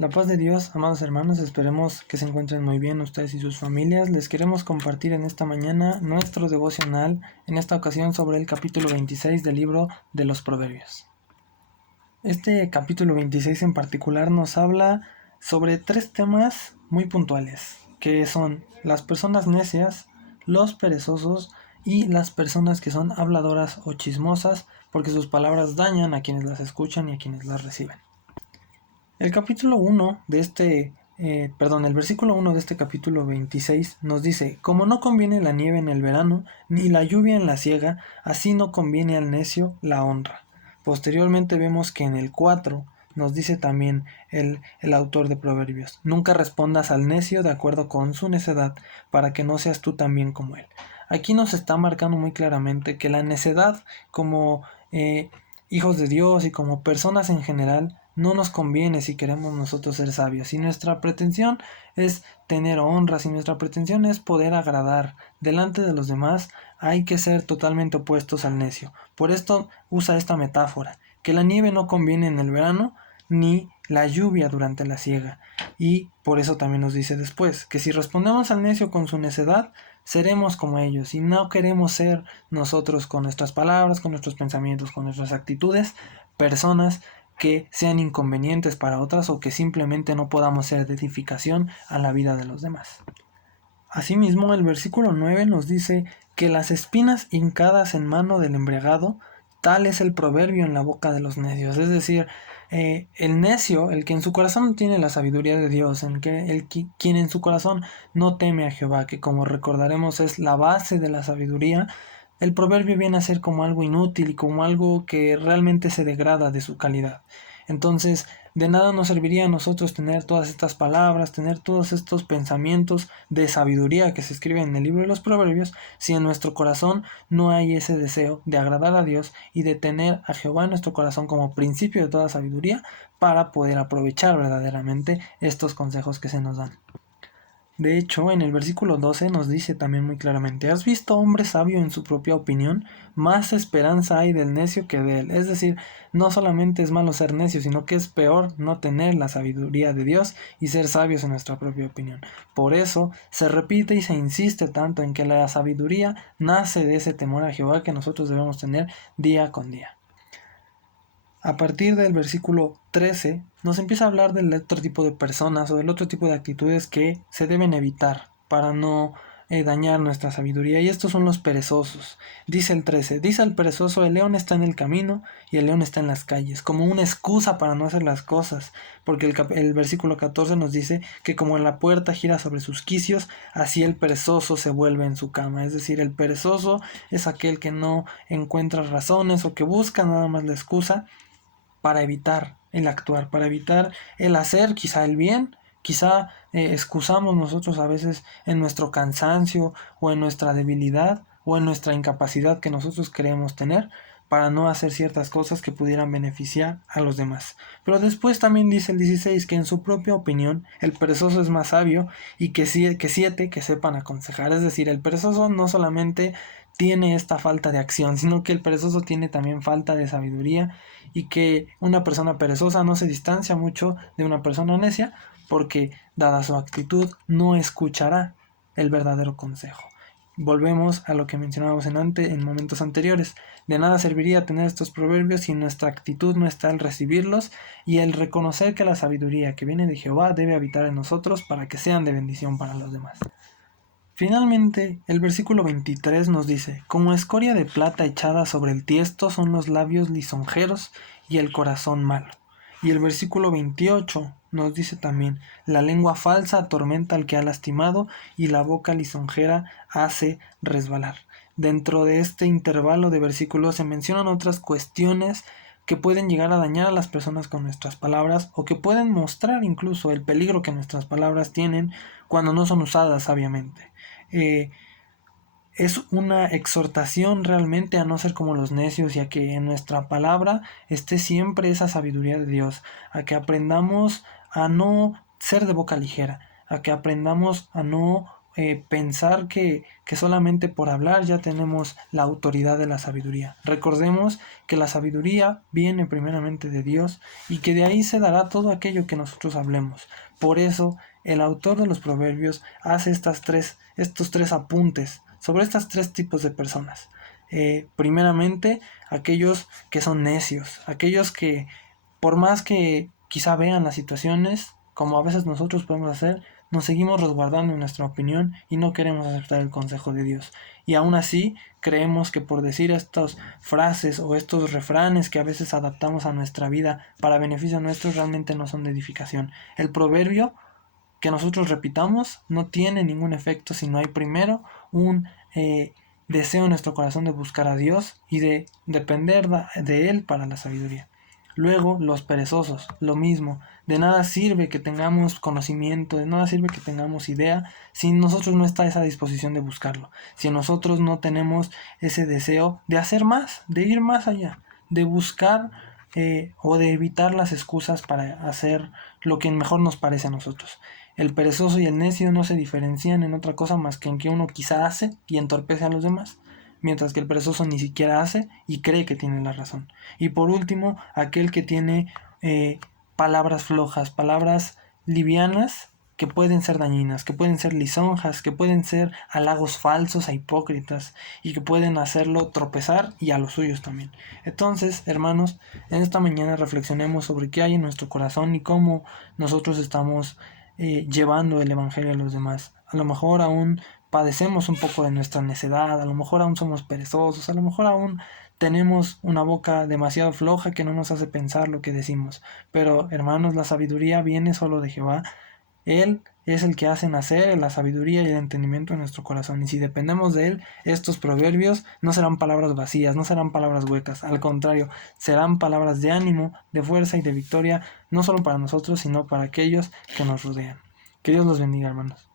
La paz de Dios, amados hermanos, esperemos que se encuentren muy bien ustedes y sus familias. Les queremos compartir en esta mañana nuestro devocional, en esta ocasión sobre el capítulo 26 del libro de los Proverbios. Este capítulo 26 en particular nos habla sobre tres temas muy puntuales, que son las personas necias, los perezosos y las personas que son habladoras o chismosas, porque sus palabras dañan a quienes las escuchan y a quienes las reciben. El capítulo 1 de el versículo 1 de este capítulo 26 nos dice: como no conviene la nieve en el verano, ni la lluvia en la siega, así no conviene al necio la honra. Posteriormente vemos que en el 4 nos dice también el autor de Proverbios: nunca respondas al necio de acuerdo con su necedad, para que no seas tú también como él. Aquí nos está marcando muy claramente que la necedad, como hijos de Dios y como personas en general, no nos conviene si queremos nosotros ser sabios. Si nuestra pretensión es tener honra, si nuestra pretensión es poder agradar delante de los demás, hay que ser totalmente opuestos al necio. Por esto usa esta metáfora, que la nieve no conviene en el verano, ni la lluvia durante la siega. Y por eso también nos dice después, que si respondemos al necio con su necedad, seremos como ellos. Y no queremos ser nosotros con nuestras palabras, con nuestros pensamientos, con nuestras actitudes, personas que sean inconvenientes para otras o que simplemente no podamos ser de edificación a la vida de los demás. Asimismo, el versículo 9 nos dice que las espinas hincadas en mano del embriagado, tal es el proverbio en la boca de los necios. Es decir, el necio, el que en su corazón no tiene la sabiduría de Dios, quien en su corazón no teme a Jehová, que como recordaremos es la base de la sabiduría, el proverbio viene a ser como algo inútil y como algo que realmente se degrada de su calidad. Entonces, de nada nos serviría a nosotros tener todas estas palabras, tener todos estos pensamientos de sabiduría que se escriben en el libro de los Proverbios, si en nuestro corazón no hay ese deseo de agradar a Dios y de tener a Jehová en nuestro corazón como principio de toda sabiduría para poder aprovechar verdaderamente estos consejos que se nos dan. De hecho, en el versículo 12 nos dice también muy claramente: ¿has visto hombre sabio en su propia opinión? Más esperanza hay del necio que de él. Es decir, no solamente es malo ser necio, sino que es peor no tener la sabiduría de Dios y ser sabios en nuestra propia opinión. Por eso se repite y se insiste tanto en que la sabiduría nace de ese temor a Jehová que nosotros debemos tener día con día. A partir del versículo 13 nos empieza a hablar del otro tipo de personas o del otro tipo de actitudes que se deben evitar para no dañar nuestra sabiduría, y estos son los perezosos. Dice el 13: dice el perezoso, el león está en el camino y el león está en las calles, como una excusa para no hacer las cosas, porque el versículo 14 nos dice que como la puerta gira sobre sus quicios, así el perezoso se vuelve en su cama. Es decir, el perezoso es aquel que no encuentra razones o que busca nada más la excusa para evitar el actuar, para evitar el hacer quizá el bien. Quizá excusamos nosotros a veces en nuestro cansancio o en nuestra debilidad o en nuestra incapacidad que nosotros creemos tener para no hacer ciertas cosas que pudieran beneficiar a los demás. Pero después también dice el 16 que en su propia opinión el perezoso es más sabio y que 7 que sepan aconsejar. Es decir, el perezoso no solamente tiene esta falta de acción, sino que el perezoso tiene también falta de sabiduría, y que una persona perezosa no se distancia mucho de una persona necia porque, dada su actitud, no escuchará el verdadero consejo. Volvemos a lo que mencionábamos en momentos anteriores. De nada serviría tener estos proverbios si nuestra actitud no está al recibirlos y el reconocer que la sabiduría que viene de Jehová debe habitar en nosotros para que sean de bendición para los demás. Finalmente, el versículo 23 nos dice: como escoria de plata echada sobre el tiesto son los labios lisonjeros y el corazón malo. Y el versículo 28 nos dice también: la lengua falsa atormenta al que ha lastimado y la boca lisonjera hace resbalar. Dentro de este intervalo de versículos se mencionan otras cuestiones que pueden llegar a dañar a las personas con nuestras palabras, o que pueden mostrar incluso el peligro que nuestras palabras tienen cuando no son usadas sabiamente. Es una exhortación realmente a no ser como los necios, y a que en nuestra palabra esté siempre esa sabiduría de Dios, a que aprendamos a no ser de boca ligera, a que aprendamos a no pensar que solamente por hablar ya tenemos la autoridad de la sabiduría. Recordemos que la sabiduría viene primeramente de Dios y que de ahí se dará todo aquello que nosotros hablemos. Por eso el autor de los proverbios hace estos tres apuntes sobre estos tres tipos de personas. Primeramente, aquellos que son necios, aquellos que por más que quizá vean las situaciones, como a veces nosotros podemos hacer, nos seguimos resguardando en nuestra opinión y no queremos aceptar el consejo de Dios. Y aún así creemos que por decir estas frases o estos refranes que a veces adaptamos a nuestra vida para beneficio nuestro realmente no son de edificación. El proverbio que nosotros repitamos no tiene ningún efecto si no hay primero un deseo en nuestro corazón de buscar a Dios y de depender de Él para la sabiduría. Luego, los perezosos, lo mismo. De nada sirve que tengamos conocimiento, de nada sirve que tengamos idea, si en nosotros no está esa disposición de buscarlo. Si en nosotros no tenemos ese deseo de hacer más, de ir más allá, de buscar o de evitar las excusas para hacer lo que mejor nos parece a nosotros. El perezoso y el necio no se diferencian en otra cosa más que en que uno quizá hace y entorpece a los demás, mientras que el perezoso ni siquiera hace y cree que tiene la razón. Y por último, aquel que tiene palabras flojas, palabras livianas que pueden ser dañinas, que pueden ser lisonjas, que pueden ser halagos falsos e hipócritas y que pueden hacerlo tropezar y a los suyos también. Entonces, hermanos, en esta mañana reflexionemos sobre qué hay en nuestro corazón y cómo nosotros estamos llevando el evangelio a los demás. A lo mejor aún padecemos un poco de nuestra necedad, a lo mejor aún somos perezosos, a lo mejor aún tenemos una boca demasiado floja que no nos hace pensar lo que decimos. Pero, hermanos, la sabiduría viene solo de Jehová. Él es el que hace nacer la sabiduría y el entendimiento en nuestro corazón. Y si dependemos de Él, estos proverbios no serán palabras vacías, no serán palabras huecas. Al contrario, serán palabras de ánimo, de fuerza y de victoria, no solo para nosotros, sino para aquellos que nos rodean. Que Dios los bendiga, hermanos.